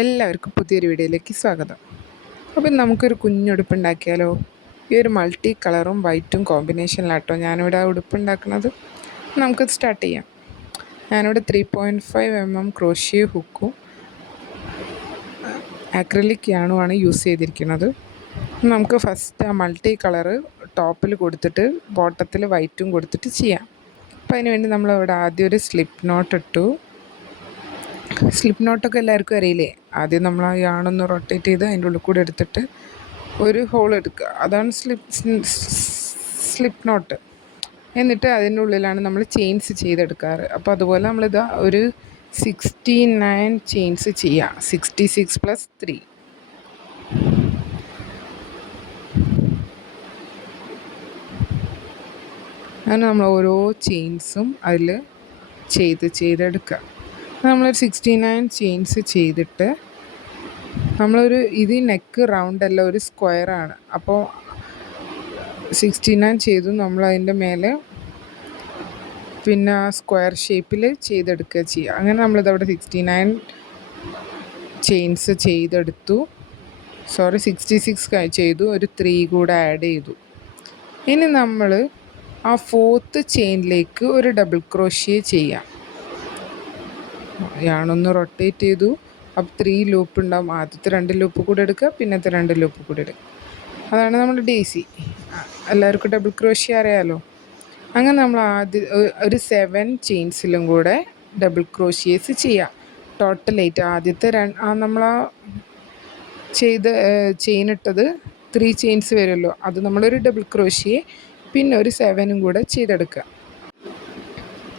എല്ലാവർക്കും പുതിയൊരു വീഡിയോയിലേക്ക് സ്വാഗതം. അപ്പം നമുക്കൊരു കുഞ്ഞുടുപ്പുണ്ടാക്കിയാലോ? ഈ ഒരു മൾട്ടി കളറും വൈറ്റും കോമ്പിനേഷനിലാട്ടോ ഞാനിവിടെ ആ ഉടുപ്പുണ്ടാക്കുന്നത്. നമുക്കത് സ്റ്റാർട്ട് ചെയ്യാം. ഞാനിവിടെ 3.5 ക്രോഷ്യോ ഹുക്കും ആക്രിലിക് യാണുമാണ് യൂസ് ചെയ്തിരിക്കുന്നത്. നമുക്ക് ഫസ്റ്റ് ആ മൾട്ടി കളറ് ടോപ്പിൽ കൊടുത്തിട്ട് ബോട്ടത്തിൽ വൈറ്റും കൊടുത്തിട്ട് ചെയ്യാം. അപ്പോൾ അതിന് വേണ്ടി നമ്മളിവിടെ ആദ്യം ഒരു സ്ലിപ്പ് നോട്ട് ഇട്ടു. സ്ലിപ്പ് നോട്ടൊക്കെ എല്ലാവർക്കും അറിയില്ലേ? ആദ്യം നമ്മൾ ആ യാണൊന്ന് റൊട്ടേറ്റ് ചെയ്ത് അതിൻ്റെ ഉള്ളിൽ കൂടെ എടുത്തിട്ട് ഒരു ഹോൾ എടുക്കുക. അതാണ് സ്ലിപ്പ് നോട്ട്. എന്നിട്ട് അതിൻ്റെ ഉള്ളിലാണ് നമ്മൾ ചെയിൻസ് ചെയ്തെടുക്കാറ്. അപ്പോൾ അതുപോലെ നമ്മളിതാ ഒരു 69 ചെയിൻസ് ചെയ്യാം. 66 + 3. അങ്ങനെ നമ്മൾ ഓരോ ചെയിൻസും അതിൽ ചെയ്തെടുക്കുക. നമ്മളൊരു 69 ചെയിൻസ് ചെയ്തിട്ട് ഇത് നെക്ക് റൗണ്ട് അല്ല, ഒരു സ്ക്വയറാണ്. അപ്പോൾ 69 ചെയ്തു. നമ്മൾ അതിൻ്റെ മേലെ പിന്നെ സ്ക്വയർ ഷേപ്പിൽ ചെയ്തെടുക്കുക ചെയ്യുക. അങ്ങനെ നമ്മളിതവിടെ 69 ചെയിൻസ് ചെയ്തെടുത്തു. 66 ചെയ്തു. ഒരു 3 കൂടെ ആഡ് ചെയ്തു. ഇനി നമ്മൾ ആ 4th ചെയിനിലേക്ക് ഒരു ഡബിൾ ക്രോഷ്യോ ചെയ്യാം. യാണൊന്ന് റൊട്ടേറ്റ് ചെയ്തു. അപ്പോൾ 3 ലൂപ്പ് ഉണ്ടാവും. ആദ്യത്തെ 2 ലൂപ്പ് കൂടെ എടുക്കുക, പിന്നത്തെ 2 ലൂപ്പ് കൂടെ എടുക്കുക. അതാണ് നമ്മുടെ ഡേസി. എല്ലാവർക്കും ഡബിൾ ക്രോഷ്യോ അറിയാമല്ലോ. അങ്ങനെ നമ്മൾ ആദ്യം ഒരു 7 ചെയിൻസിലും കൂടെ ഡബിൾ ക്രോഷ്യേസ് ചെയ്യാം. ടോട്ടൽ 8. ആദ്യത്തെ നമ്മൾ ആ ചെയിൻ ഇട്ടത് 3 ചെയിൻസ് വരുമല്ലോ, അത് നമ്മളൊരു ഡബിൾ ക്രോഷ്യോ പിന്നെ ഒരു 7ഉം കൂടെ ചെയ്തെടുക്കുക.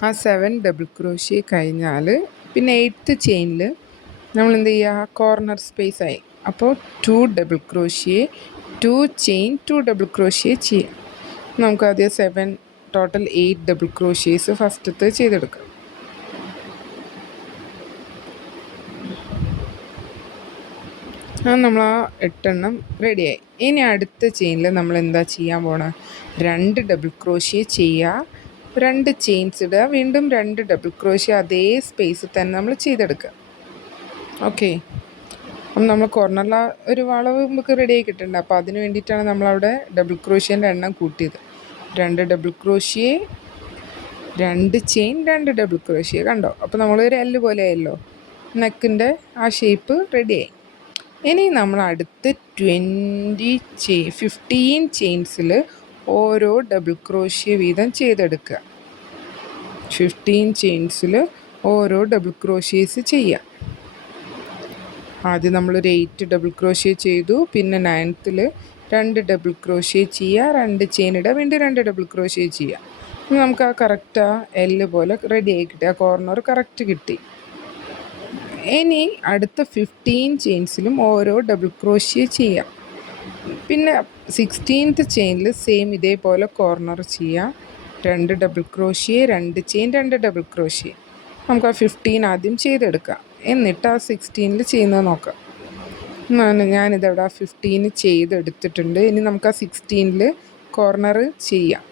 ആ 7 ഡബിൾ ക്രോഷ്യോ കഴിഞ്ഞാൽ പിന്നെ 8th ചെയിനിൽ നമ്മൾ എന്ത് ചെയ്യുക? കോർണർ സ്പേസ് ആയി. അപ്പോൾ 2 double crochet, 2 chain, 2 double crochet ചെയ്യാം. നമുക്ക് ആദ്യം 7, ടോട്ടൽ 8 ഡബിൾ ക്രോഷ്യേസ് ഫസ്റ്റത്തെ ചെയ്തെടുക്കാം. നമ്മൾ ആ 8 എണ്ണം റെഡിയായി. ഇനി അടുത്ത ചെയിനിൽ നമ്മൾ എന്താ ചെയ്യാൻ പോണത്? 2 ഡബിൾ ക്രോഷ്യോ ചെയ്യുക, 2 ചെയിൻസ് ഇടുക, വീണ്ടും 2 ഡബിൾ ക്രോഷ്യോ അതേ സ്പേസിൽ തന്നെ നമ്മൾ ചെയ്തെടുക്കുക. ഓക്കെ. അപ്പം നമ്മൾ കോർണറിൽ ഒരു വളവ് നമുക്ക് റെഡിയായി കിട്ടുന്നുണ്ട്. അപ്പോൾ അതിന് വേണ്ടിയിട്ടാണ് നമ്മളവിടെ ഡബിൾ ക്രോഷ്യോൻ്റെ എണ്ണം കൂട്ടിയത്. 2 double crochet, 2 chain, 2 double crochet. കണ്ടോ? അപ്പോൾ നമ്മളൊരു എല്ല് പോലെ ആയല്ലോ. നെക്കിൻ്റെ ആ ഷേപ്പ് റെഡിയായി. ഇനി നമ്മൾ അടുത്ത് 15 ചെയിൻസിൽ ഓരോ ഡബിൾ ക്രോഷ്യോ വീതം ചെയ്തെടുക്കുക. 15 ചെയിൻസിൽ ഓരോ ഡബിൾ ക്രോഷ്യേസ് ചെയ്യുക. ആദ്യം നമ്മളൊരു 8 ഡബിൾ ക്രോഷ്യോ ചെയ്തു. പിന്നെ 9th 2 ഡബിൾ ക്രോഷ്യോ ചെയ്യുക, 2 ചെയിൻ ഇടുക, വീണ്ടും 2 ഡബിൾ ക്രോഷ്യോ ചെയ്യുക. നമുക്ക് ആ കറക്റ്റ് ആ എല്ല് പോലെ റെഡിയായി കിട്ടി. ആ കോർണർ കറക്റ്റ് കിട്ടി. ഇനി അടുത്ത 15 ചെയിൻസിലും ഓരോ ഡബിൾ ക്രോഷ്യോ ചെയ്യാം. പിന്നെ 16th ചെയിനിൽ സെയിം ഇതേപോലെ കോർണർ ചെയ്യാം. 2 double crochet, 2 chain, 2 double crochet. നമുക്ക് ആ 15 ആദ്യം ചെയ്തെടുക്കാം. എന്നിട്ട് ആ 16ൽ ചെയ്യുന്നത് നോക്കാം. ഞാനിതവിടെ ആ 15 ചെയ്തെടുത്തിട്ടുണ്ട്. ഇനി നമുക്ക് ആ 16ൽ കോർണർ ചെയ്യാം.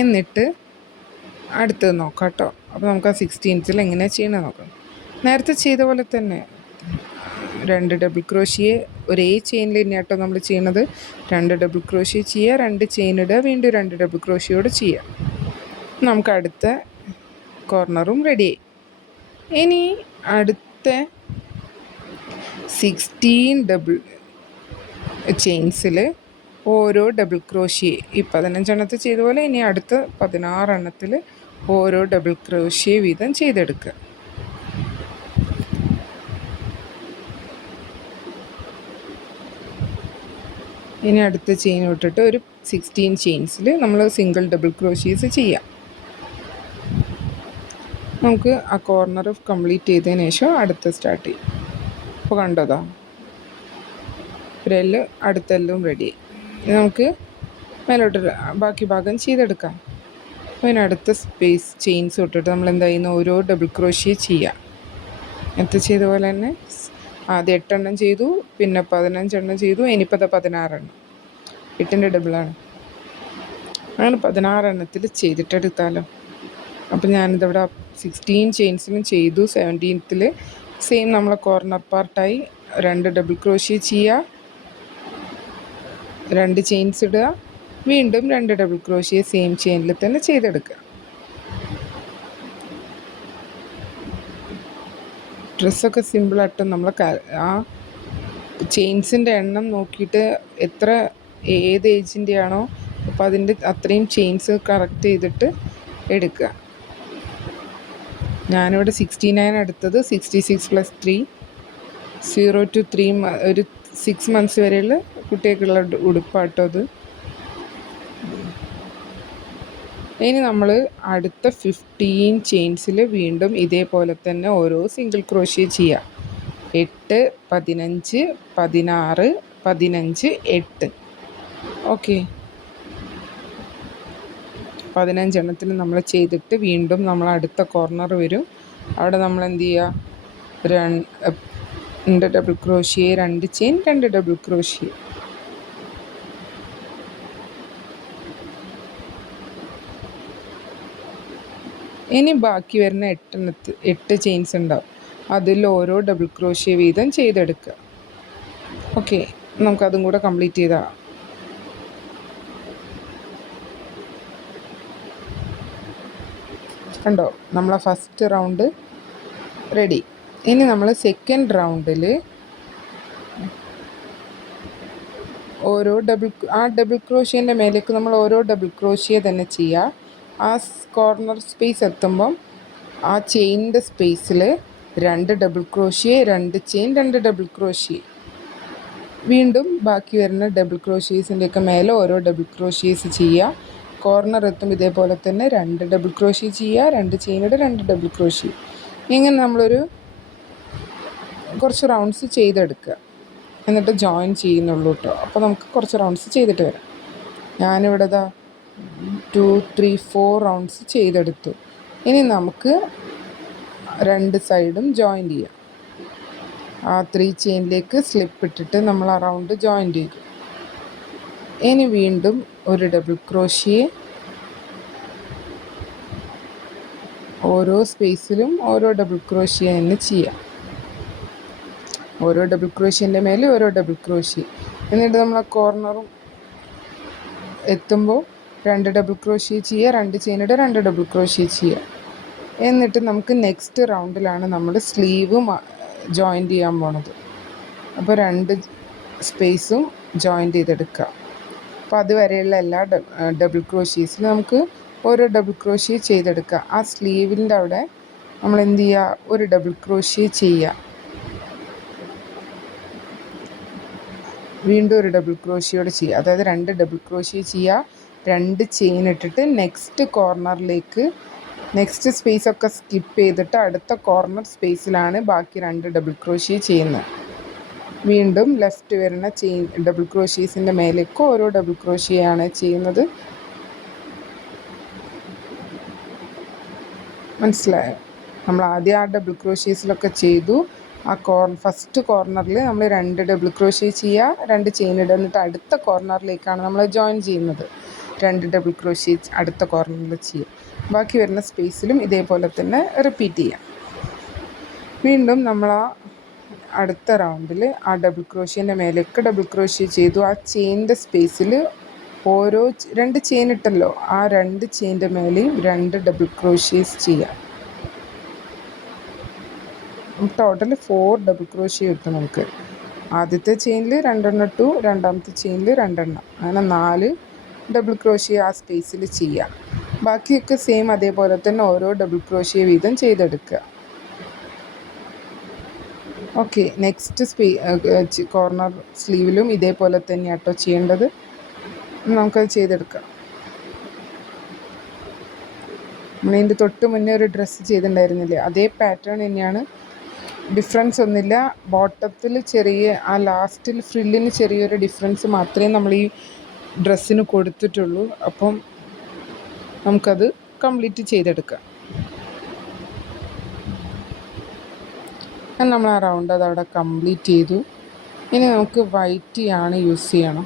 എന്നിട്ട് അടുത്തത് നോക്കാം കേട്ടോ. അപ്പോൾ നമുക്ക് ആ 16ൽ എങ്ങനെയാണ് ചെയ്യണമെന്ന് നോക്കാം. നേരത്തെ ചെയ്ത പോലെ തന്നെ 2 ഡബിൾ ക്രോഷ്യോ ഒരേ ചെയിനിൽ തന്നെയാണ് കേട്ടോ നമ്മൾ ചെയ്യണത്. 2 ഡബിൾ ക്രോഷ്യോ ചെയ്യുക, 2 ചെയിൻ ഇടുക, വീണ്ടും 2 ഡബിൾ ക്രോഷ്യോട് ചെയ്യുക. നമുക്ക് അടുത്ത കോർണറും റെഡിയായി. ഇനി അടുത്ത 16 ഡബിൾ ചെയിൻസിൽ ഓരോ ഡബിൾ ക്രോഷ്യോ, ഈ 15 എണ്ണത്തിൽ ചെയ്ത പോലെ ഇനി അടുത്ത 16 എണ്ണത്തിൽ ഓരോ ഡബിൾ ക്രോഷ്യോ വീതം ചെയ്തെടുക്കുക. ഇനി അടുത്ത ചെയിൻ വിട്ടിട്ട് ഒരു 16 ചെയിൻസിൽ നമ്മൾ സിംഗിൾ ഡബിൾ ക്രോഷ്യേസ് ചെയ്യാം. നമുക്ക് ആ കോർണർ കംപ്ലീറ്റ് ചെയ്തതിന് ശേഷം അടുത്ത സ്റ്റാർട്ട് ചെയ്യും. അപ്പോൾ കണ്ടതാ ഒരു എല്ല്, അടുത്ത എല്ലും റെഡി. നമുക്ക് മേലോട്ട് ബാക്കി ഭാഗം ചെയ്തെടുക്കാം. അപ്പോൾ അതിനടുത്ത സ്പേസ് ചെയിൻസ് വിട്ടിട്ട് നമ്മൾ എന്താ ചെയ്യുന്ന ഓരോ ഡബിൾ ക്രോഷ്യോ ചെയ്യാം. നേരത്തെ ചെയ്ത പോലെ തന്നെ ആദ്യം 8 എണ്ണം ചെയ്തു, പിന്നെ 15 എണ്ണം ചെയ്തു, ഇനിയിപ്പോൾ 16 എണ്ണം. 8ൻ്റെ ഡബിളാണ്. അങ്ങനെ 16 എണ്ണത്തിൽ ചെയ്തിട്ടെടുത്താലോ. അപ്പം ഞാനിതവിടെ 16 ചെയിൻസിലും ചെയ്തു. 17th സെയിം നമ്മൾ കോർണർ പാർട്ടായി 2 ഡബിൾ ക്രോഷ്യ ചെയ്യുക, 2 ചെയിൻസ് ഇടുക, വീണ്ടും 2 ഡബിൾ ക്രോഷ്യ സെയിം ചെയിനിൽ തന്നെ ചെയ്തെടുക്കുക. ഡ്രസ്സൊക്കെ സിമ്പിളായിട്ട് നമ്മൾ ആ ചെയിൻസിൻ്റെ എണ്ണം നോക്കിയിട്ട് ഏത് ഏജിൻ്റെ ആണോ അപ്പോൾ അതിൻ്റെ അത്രയും ചെയിൻസ് കറക്റ്റ് ചെയ്തിട്ട് എടുക്കുക. ഞാനിവിടെ 69 എടുത്തത്. 66 + 3 0 to 3 ഒരു 6 months വരെയുള്ള കുട്ടികൾക്കുള്ള ഉടുപ്പാട്ടോ അത്. ഇനി നമ്മൾ അടുത്ത 15 ചെയിൻസിൽ വീണ്ടും ഇതേപോലെ തന്നെ ഓരോ സിംഗിൾ ക്രോഷ്യ ചെയ്യുക. 8, 15, 16, 15, 8. ഓക്കെ, 15 എണ്ണത്തിന് നമ്മൾ ചെയ്തിട്ട് വീണ്ടും നമ്മൾ അടുത്ത കോർണർ വരും. അവിടെ നമ്മൾ എന്ത് ചെയ്യുക, 2 double crochet, 2 chain, 2 double crochet. ഇനി ബാക്കി വരുന്ന 8 ചെയിൻസ് ഉണ്ടാവും. അതിൽ ഓരോ ഡബിൾ ക്രോഷ്യ വീതം ചെയ്തെടുക്കുക. ഓക്കെ, നമുക്കതും കൂടെ കംപ്ലീറ്റ് ചെയ്താൽ കണ്ടോ, നമ്മളെ ഫസ്റ്റ് റൗണ്ട് റെഡി. ഇനി നമ്മൾ സെക്കൻഡ് റൗണ്ടിൽ ഓരോ ഡബിൾ ക്രോഷ്യേൻ്റെ മേലേക്ക് നമ്മൾ ഓരോ ഡബിൾ ക്രോഷ്യ തന്നെ ചെയ്യുക. ആ കോർണർ സ്പേസ് എത്തുമ്പം ആ ചെയിനിൻ്റെ സ്പേസിൽ 2 double crochet, 2 chain, 2 double crochet. വീണ്ടും ബാക്കി വരുന്ന ഡബിൾ ക്രോഷ്യേസിൻ്റെയൊക്കെ മേലെ ഓരോ ഡബിൾ ക്രോഷ്യേസ് ചെയ്യുക. കോർണർ എത്തും ഇതേപോലെ തന്നെ 2 ഡബിൾ ക്രോഷ്യ ചെയ്യുക, 2 ചെയിനിടെ 2 ഡബിൾ ക്രോഷ്യ. ഇങ്ങനെ നമ്മളൊരു കുറച്ച് റൗണ്ട്സ് ചെയ്തെടുക്കുക, എന്നിട്ട് ജോയിൻ ചെയ്യുന്നുള്ളൂ കേട്ടോ. അപ്പോൾ നമുക്ക് കുറച്ച് റൗണ്ട്സ് ചെയ്തിട്ട് വരാം. ഞാനിവിടെ 2, 3, 4 റൗണ്ട്സ് ചെയ്തെടുത്തു. ഇനി നമുക്ക് 2 സൈഡും ജോയിൻ ചെയ്യാം. ആ 3 ചെയിനിലേക്ക് സ്ലിപ്പ് ഇട്ടിട്ട് നമ്മൾ ആ റൗണ്ട് ജോയിൻ ചെയ്തു. ഇനി വീണ്ടും ഒരു ഡബിൾ ക്രോഷ്യ, ഓരോ സ്പേസിലും ഓരോ ഡബിൾ ക്രോഷ്യ തന്നെ ചെയ്യാം. ഓരോ ഡബിൾ ക്രോഷ്യേൻ്റെ മേലെ ഓരോ ഡബിൾ ക്രോഷ്യ. എന്നിട്ട് നമ്മൾ കോർണറും എത്തുമ്പോൾ 2 ഡബിൾ ക്രോഷ്യ ചെയ്യുക, 2 ചെയിനിടെ 2 ഡബിൾ ക്രോഷ്യ ചെയ്യുക. എന്നിട്ട് നമുക്ക് നെക്സ്റ്റ് റൗണ്ടിലാണ് നമ്മൾ സ്ലീവ് ജോയിൻ ചെയ്യാൻ പോണത്. അപ്പോൾ 2 സ്പേസും ജോയിൻ ചെയ്തെടുക്കുക. അപ്പോൾ അതുവരെയുള്ള എല്ലാ ഡബിൾ ക്രോഷ്യേസിലും നമുക്ക് ഓരോ ഡബിൾ ക്രോഷ്യ ചെയ്തെടുക്കുക. ആ സ്ലീവിൻ്റെ അവിടെ നമ്മൾ എന്ത് ചെയ്യുക, ഒരു ഡബിൾ ക്രോഷ്യ ചെയ്യുക, വീണ്ടും ഒരു ഡബിൾ ക്രോഷ്യോടെ ചെയ്യുക. അതായത് 2 ഡബിൾ ക്രോഷ്യ ചെയ്യുക, 2 ചെയിൻ ഇട്ടിട്ട് നെക്സ്റ്റ് കോർണറിലേക്ക്, നെക്സ്റ്റ് സ്പേസൊക്കെ സ്കിപ്പ് ചെയ്തിട്ട് അടുത്ത കോർണർ സ്പേസിലാണ് ബാക്കി 2 ഡബിൾ ക്രോഷ്യ ചെയ്യുന്നത്. വീണ്ടും ലെഫ്റ്റ് വരുന്ന ചെയിൻ ഡബിൾ ക്രോഷ്യേസിൻ്റെ മേലേക്ക് ഓരോ ഡബിൾ ക്രോഷ്യയാണ് ചെയ്യുന്നത്. മനസ്സിലായോ? നമ്മൾ ആദ്യം ആ ഡബിൾ ക്രോഷ്യേസിലൊക്കെ ചെയ്തു. ആ ഫസ്റ്റ് കോർണറിൽ നമ്മൾ 2 ഡബിൾ ക്രോഷ്യ ചെയ്യുക, 2 ചെയിൻ ഇടുക, എന്നിട്ട് അടുത്ത കോർണറിലേക്കാണ് നമ്മൾ ജോയിൻ ചെയ്യുന്നത്. 2 ഡബിൾ ക്രോഷ്യ അടുത്ത കോർണറിൽ ചെയ്യുക. ബാക്കി വരുന്ന സ്പേസിലും ഇതേപോലെ തന്നെ റിപ്പീറ്റ് ചെയ്യാം. വീണ്ടും നമ്മൾ ആ അടുത്ത റൗണ്ടിൽ ആ ഡബിൾ ക്രോഷ്യേൻ്റെ മേലേക്ക് ഡബിൾ ക്രോഷ്യ ചെയ്തു. ആ ചെയിനിൻ്റെ സ്പേസിൽ ഓരോ 2 ചെയിൻ ഇട്ടല്ലോ, ആ 2 ചെയിൻ്റെ മേലെയും 2 ഡബിൾ ക്രോഷ്യേസ് ചെയ്യാം. ടോട്ടൽ 4 ഡബിൾ ക്രോഷ്യ കിട്ടും നമുക്ക്. ആദ്യത്തെ ചെയിനിൽ 2 എണ്ണം ഇട്ടു, രണ്ടാമത്തെ ചെയിനിൽ 2 എണ്ണം, അങ്ങനെ 4 ഡബിൾ ക്രോഷ്യ ആ സ്പേസിൽ ചെയ്യാം. ബാക്കിയൊക്കെ സെയിം അതേപോലെ തന്നെ ഓരോ ഡബിൾ ക്രോഷ്യ വീതം ചെയ്തെടുക്കുക. ഓക്കെ, നെക്സ്റ്റ് കോർണർ സ്ലീവിലും ഇതേപോലെ തന്നെയാട്ടോ ചെയ്യേണ്ടത്. നമുക്കത് ചെയ്തെടുക്കാം. നമ്മളിതിൻ്റെ തൊട്ട് മുന്നേ ഒരു ഡ്രസ്സ് ചെയ്തിട്ടുണ്ടായിരുന്നില്ലേ, അതേ പാറ്റേൺ തന്നെയാണ്, ഡിഫറൻസ് ഒന്നുമില്ല. ബോട്ടത്തിൽ ആ ലാസ്റ്റിൽ ഫ്രില്ലിന് ചെറിയൊരു ഡിഫറൻസ് മാത്രമേ നമ്മൾ ഈ ഡ്രസ്സിന് കൊടുത്തിട്ടുള്ളൂ. അപ്പം നമുക്കത് കംപ്ലീറ്റ് ചെയ്തെടുക്കാം. നമ്മൾ ആ റൗണ്ട് അതവിടെ കംപ്ലീറ്റ് ചെയ്തു. ഇനി നമുക്ക് വൈറ്റ് ആണ് യൂസ് ചെയ്യണം.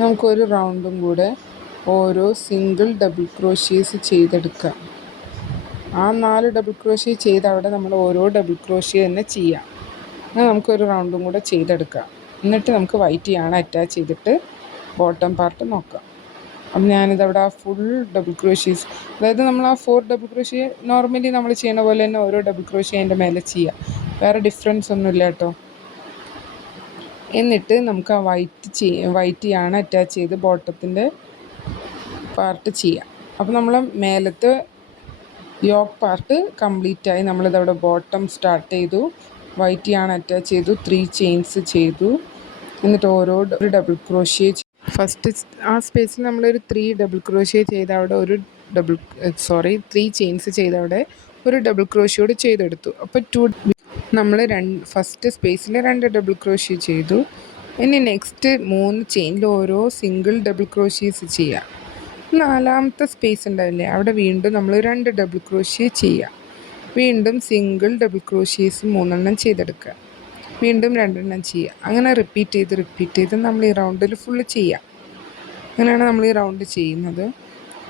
നമുക്കൊരു റൗണ്ടും കൂടെ ഓരോ സിംഗിൾ ഡബിൾ ക്രോഷ്യേസ് ചെയ്തെടുക്കാം. ആ 4 ഡബിൾ ക്രോഷ്യ ചെയ്ത അവിടെ നമ്മൾ ഓരോ ഡബിൾ ക്രോഷ്യ തന്നെ ചെയ്യാം. അങ്ങനെ നമുക്കൊരു റൗണ്ടും കൂടെ ചെയ്തെടുക്കാം. എന്നിട്ട് നമുക്ക് വൈറ്റ് യാണ് അറ്റാച്ച് ചെയ്തിട്ട് ബോട്ടം പാർട്ട് നോക്കാം. അപ്പം ഞാനിതവിടെ ആ ഫുൾ ഡബിൾ ക്രോഷ്യേസ്, അതായത് നമ്മൾ ആ 4 ഡബിൾ ക്രോഷ്യ നോർമലി നമ്മൾ ചെയ്യണ പോലെ തന്നെ ഓരോ ഡബിൾ ക്രോഷ്യ അതിൻ്റെ മേലെ ചെയ്യാം. വേറെ ഡിഫറൻസ് ഒന്നുമില്ല കേട്ടോ. എന്നിട്ട് നമുക്ക് ആ വൈറ്റ് യാണ് അറ്റാച്ച് ചെയ്ത് ബോട്ടത്തിൻ്റെ പാർട്ട് ചെയ്യാം. അപ്പോൾ നമ്മൾ മേലത്തെ യോക്ക് പാർട്ട് കംപ്ലീറ്റ് ആയി. നമ്മളിതവിടെ ബോട്ടം സ്റ്റാർട്ട് ചെയ്തു, വൈറ്റ് യാണ് അറ്റാച്ച് ചെയ്തു, 3 ചെയിൻസ് ചെയ്തു. എന്നിട്ട് ഓരോ ഡബിൾ ക്രോഷ്യ ഫസ്റ്റ് ആ സ്പേസിൽ നമ്മളൊരു 3 ഡബിൾ ക്രോഷ്യ ചെയ്ത അവിടെ ഒരു 3 ചെയിൻസ് ചെയ്ത അവിടെ ഒരു ഡബിൾ ക്രോഷ്യോട് ചെയ്തെടുത്തു. അപ്പോൾ നമ്മൾ ഫസ്റ്റ് സ്പേസിൽ 2 ഡബിൾ ക്രോഷ്യ ചെയ്തു. ഇനി നെക്സ്റ്റ് 3 ചെയിനിൽ ഓരോ സിംഗിൾ ഡബിൾ ക്രോഷ്യേസ് ചെയ്യാം. 4ാമത്തെ സ്പേസ് ഉണ്ടാവില്ലേ, അവിടെ വീണ്ടും നമ്മൾ 2 ഡബിൾ ക്രോഷ്യ ചെയ്യാം. വീണ്ടും സിംഗിൾ ഡബിൾ ക്രോഷ്യേസ് 3 ചെയ്തെടുക്കുക. വീണ്ടും 2 ചെയ്യുക. അങ്ങനെ റിപ്പീറ്റ് ചെയ്ത് നമ്മൾ ഈ റൗണ്ടിൽ ഫുള്ള് ചെയ്യാം. അങ്ങനെയാണ് നമ്മൾ ഈ റൗണ്ട് ചെയ്യുന്നത്.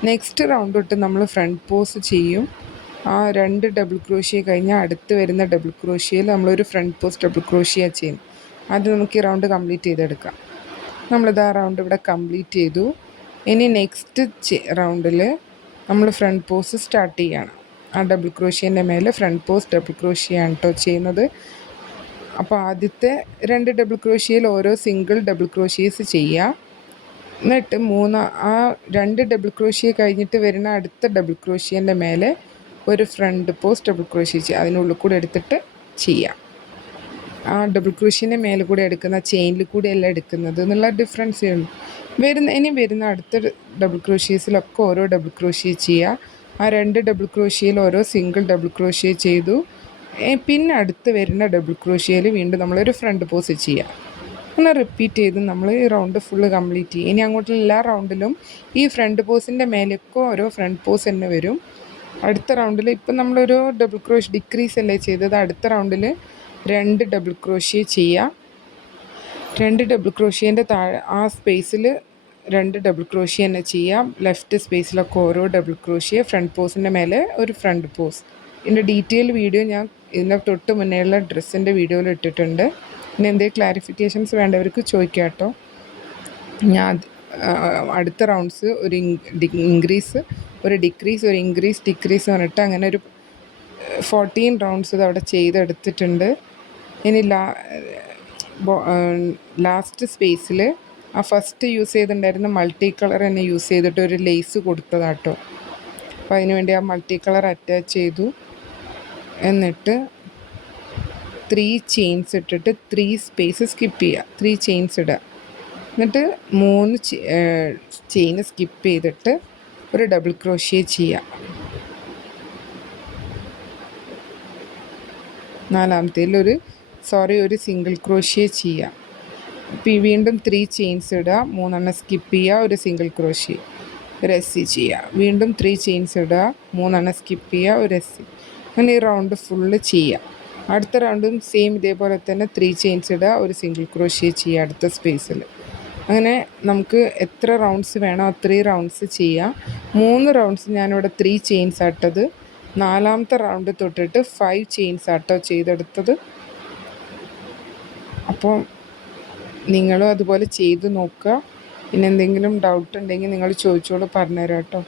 നെക്സ്റ്റ് റൗണ്ട് തൊട്ട് നമ്മൾ ഫ്രണ്ട് പോസ് ചെയ്യും. ആ 2 ഡബിൾ ക്രോഷ്യ കഴിഞ്ഞാൽ അടുത്ത് വരുന്ന ഡബിൾ ക്രോഷ്യയിൽ നമ്മളൊരു ഫ്രണ്ട് പോസ് ഡബിൾ ക്രോഷ്യ ചെയ്യും. അത് നമുക്ക് ഈ റൗണ്ട് കംപ്ലീറ്റ് ചെയ്തെടുക്കാം. നമ്മളിത് ആ റൗണ്ട് ഇവിടെ കംപ്ലീറ്റ് ചെയ്തു. ഇനി നെക്സ്റ്റ് റൗണ്ടിൽ നമ്മൾ ഫ്രണ്ട് പോസ് സ്റ്റാർട്ട് ചെയ്യണം. ആ ഡബിൾ ക്രോഷ്യേൻ്റെ മേലെ ഫ്രണ്ട് പോസ് ഡബിൾ ക്രോഷ്യയാണ് കേട്ടോ ചെയ്യുന്നത്. അപ്പോൾ ആദ്യത്തെ 2 ഡബിൾ ക്രോഷ്യയിൽ ഓരോ സിംഗിൾ ഡബിൾ ക്രോഷ്യേസ് ചെയ്യുക. എന്നിട്ട് ആ 2 ഡബിൾ ക്രോഷ്യ കഴിഞ്ഞിട്ട് വരുന്ന അടുത്ത ഡബിൾ ക്രോഷ്യേൻ്റെ മേലെ ഒരു ഫ്രണ്ട് പോസ് ഡബിൾ ക്രോഷ്യ ചെയ്യുക. അതിനുള്ളിൽ കൂടെ എടുത്തിട്ട് ചെയ്യാം. ആ ഡബിൾ ക്രോഷ്യേൻ്റെ മേലെ കൂടെ എടുക്കുന്ന ചെയിനിൽ കൂടെ അല്ല എടുക്കുന്നത് എന്നുള്ള ഡിഫറൻസേ ഉള്ളൂ. ഇനി വരുന്ന അടുത്ത ഡബിൾ ക്രോഷ്യേസിലൊക്കെ ഓരോ ഡബിൾ ക്രോഷ്യ ചെയ്യുക. ആ 2 ഡബിൾ ക്രോഷ്യയിൽ ഓരോ സിംഗിൾ ഡബിൾ ക്രോഷ്യ ചെയ്തു. പിന്നെ അടുത്ത് വരുന്ന ഡബിൾ ക്രോഷ്യയിൽ വീണ്ടും നമ്മളൊരു ഫ്രണ്ട് പോസ് ചെയ്യുക. അങ്ങനെ റിപ്പീറ്റ് ചെയ്ത് നമ്മൾ ഈ റൗണ്ട് ഫുള്ള് കംപ്ലീറ്റ് ചെയ്യും. ഇനി അങ്ങോട്ടുള്ള എല്ലാ റൗണ്ടിലും ഈ ഫ്രണ്ട് പോസിൻ്റെ മേലേക്ക് ഓരോ ഫ്രണ്ട് പോസ് തന്നെ വരും. അടുത്ത റൗണ്ടിൽ ഇപ്പം നമ്മളൊരു ഡബിൾ ക്രോഷ്യ ഡിക്രീസ് അല്ലേ ചെയ്തത്, അടുത്ത റൗണ്ടിൽ 2 ഡബിൾ ക്രോഷ്യ ചെയ്യുക. 2 ഡബിൾ ക്രോഷ്യേൻ്റെ താഴെ ആ സ്പേസിൽ 2 ഡബിൾ ക്രോഷ്യ തന്നെ ചെയ്യാം. ലെഫ്റ്റ് സ്പേസിലൊക്കെ ഓരോ ഡബിൾ ക്രോഷ്യ, ഫ്രണ്ട് പോസിൻ്റെ മേലെ ഒരു ഫ്രണ്ട് പോസ്. ഇതിൻ്റെ ഡീറ്റെയിൽ വീഡിയോ ഞാൻ ഇതിൻ്റെ തൊട്ട് മുന്നേയുള്ള ഡ്രസ്സിൻ്റെ വീഡിയോയിൽ ഇട്ടിട്ടുണ്ട്. പിന്നെ എന്തെങ്കിലും ക്ലാരിഫിക്കേഷൻസ് വേണ്ടവർക്ക് ചോദിക്കാം കേട്ടോ. ഞാൻ അടുത്ത റൗണ്ട്സ് ഒരു ഇൻക്രീസ്, ഒരു ഡിക്രീസ്, ഒരു ഡിക്രീസ് പറഞ്ഞിട്ട് അങ്ങനെ ഒരു 14 റൗണ്ട്സ് ഇത് അവിടെ ചെയ്തെടുത്തിട്ടുണ്ട്. ഇനി ലാസ്റ്റ് സ്പേസിൽ ആ ഫസ്റ്റ് യൂസ് ചെയ്തിട്ടുണ്ടായിരുന്ന മൾട്ടി കളർ തന്നെ യൂസ് ചെയ്തിട്ട് ഒരു ലേസ് കൊടുത്തതാട്ടോ. അപ്പോൾ അതിന് വേണ്ടി ആ മൾട്ടി കളർ അറ്റാച്ച് ചെയ്തു. എന്നിട്ട് 3 ചെയിൻസ് ഇട്ടിട്ട് 3 സ്പേസ് സ്കിപ്പ് ചെയ്യുക. 3 ചെയിൻസ് ഇടുക. എന്നിട്ട് 3 ചെയിൻ സ്കിപ്പ് ചെയ്തിട്ട് ഒരു ഡബിൾ ക്രോഷ്യ ചെയ്യുക. 4ാമത്തേൽ ഒരു സിംഗിൾ ക്രോഷ്യ ചെയ്യുക. അപ്പോൾ വീണ്ടും 3 ചെയിൻസ് ഇടുക, 3 സ്കിപ്പ് ചെയ്യുക, ഒരു സിംഗിൾ ക്രോഷ്യ, ഒരു എസ്സി ചെയ്യുക. വീണ്ടും 3 ചെയിൻസ് ഇടുക, 3 സ്കിപ്പ് ചെയ്യുക, ഒരു എസ്സി. അങ്ങനെ ഈ റൗണ്ട് ഫുള്ള് ചെയ്യുക. അടുത്ത റൗണ്ടും സെയിം ഇതേപോലെ തന്നെ 3 ചെയിൻസ് ഇടുക, ഒരു സിംഗിൾ ക്രോഷ്യ ചെയ്യുക അടുത്ത സ്പേസിൽ. അങ്ങനെ നമുക്ക് എത്ര റൗണ്ട്സ് വേണോ അത്രയും റൗണ്ട്സ് ചെയ്യാം. 3 റൗണ്ട്സ് ഞാനിവിടെ 3 ചെയിൻസ് ആട്ടത്. 4ാമത്തെ റൗണ്ട് തൊട്ടിട്ട് 5 ചെയിൻസ് ആട്ടോ ചെയ്തെടുത്തത്. അപ്പോൾ നിങ്ങളും അതുപോലെ ചെയ്ത് നോക്കുക. പിന്നെ എന്തെങ്കിലും ഡൗട്ട് ഉണ്ടെങ്കിൽ നിങ്ങൾ ചോദിച്ചോളൂ, പറഞ്ഞുതരാം കേട്ടോ.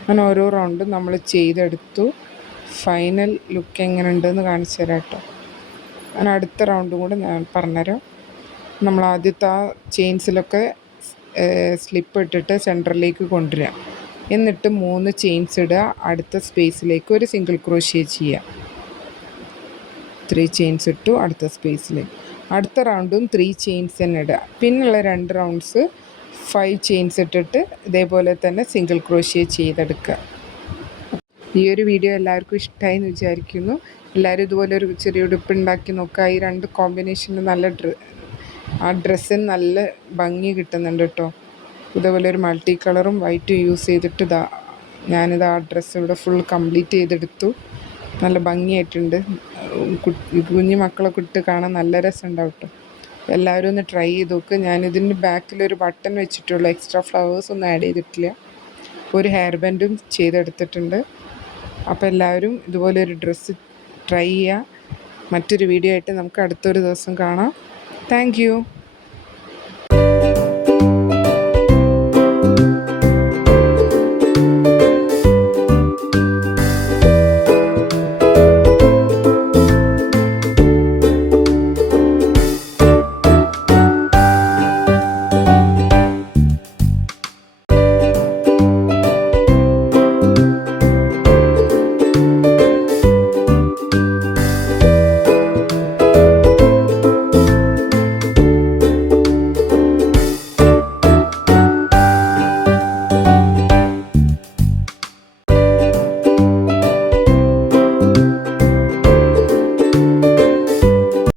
അങ്ങനെ ഓരോ റൗണ്ടും നമ്മൾ ചെയ്തെടുത്തു. ഫൈനൽ ലുക്ക് എങ്ങനെ ഉണ്ടെന്ന് കാണിച്ചു തരാം കേട്ടോ. അങ്ങനെ അടുത്ത റൗണ്ടും കൂടെ ഞാൻ പറഞ്ഞുതരാം. നമ്മൾ ആദ്യത്തെ ആ ചെയിൻസിലൊക്കെ സ്ലിപ്പ് ഇട്ടിട്ട് സെൻറ്ററിലേക്ക് കൊണ്ടുവരിക. എന്നിട്ട് 3 ചെയിൻസ് ഇടുക, അടുത്ത സ്പേസിലേക്ക് ഒരു സിംഗിൾ ക്രോഷ്യ ചെയ്യുക. 3 ചെയിൻസ് ഇട്ടു അടുത്ത സ്പേസിലേക്ക്. അടുത്ത റൗണ്ടും 3 ചെയിൻസ് തന്നെ ഇടുക. പിന്നെയുള്ള 2 റൗണ്ട്സ് 5 ചെയിൻസ് ഇട്ടിട്ട് ഇതേപോലെ തന്നെ സിംഗിൾ ക്രോഷ്യ ചെയ്തെടുക്കുക. ഈ ഒരു വീഡിയോ എല്ലാവർക്കും ഇഷ്ടമായി എന്ന് വിചാരിക്കുന്നു. എല്ലാവരും ഇതുപോലെ ഒരു ചെറിയ ഉടുപ്പ് ഉണ്ടാക്കി നോക്കുക. ഈ 2 കോമ്പിനേഷനിൽ നല്ല ആ ഡ്രസ്സിന് നല്ല ഭംഗി കിട്ടുന്നുണ്ട് കേട്ടോ. ഇതേപോലെ ഒരു മൾട്ടി കളറും വൈറ്റും യൂസ് ചെയ്തിട്ട് ഞാനിത് ആ ഡ്രസ്സ് ഇവിടെ ഫുൾ കംപ്ലീറ്റ് ചെയ്തെടുത്തു. നല്ല ഭംഗിയായിട്ടുണ്ട്. കുഞ്ഞു മക്കളൊക്കെ ഇട്ട് കാണാൻ നല്ല രസമുണ്ടാവും കേട്ടോ. എല്ലാവരും ഒന്ന് ട്രൈ ചെയ്ത് നോക്ക്. ഞാനിതിൻ്റെ ബാക്കിലൊരു ബട്ടൺ വെച്ചിട്ടുള്ളൂ, എക്സ്ട്രാ ഫ്ലവേഴ്സ് ഒന്നും ആഡ് ചെയ്തിട്ടില്ല. ഒരു ഹെയർ ബാൻഡും ചെയ്തെടുത്തിട്ടുണ്ട്. അപ്പോൾ എല്ലാവരും ഇതുപോലെ ഒരു ഡ്രസ്സ് ട്രൈ ചെയ്യുക. മറ്റൊരു വീഡിയോ ആയിട്ട് നമുക്ക് അടുത്തൊരു ദിവസം കാണാം. Thank you.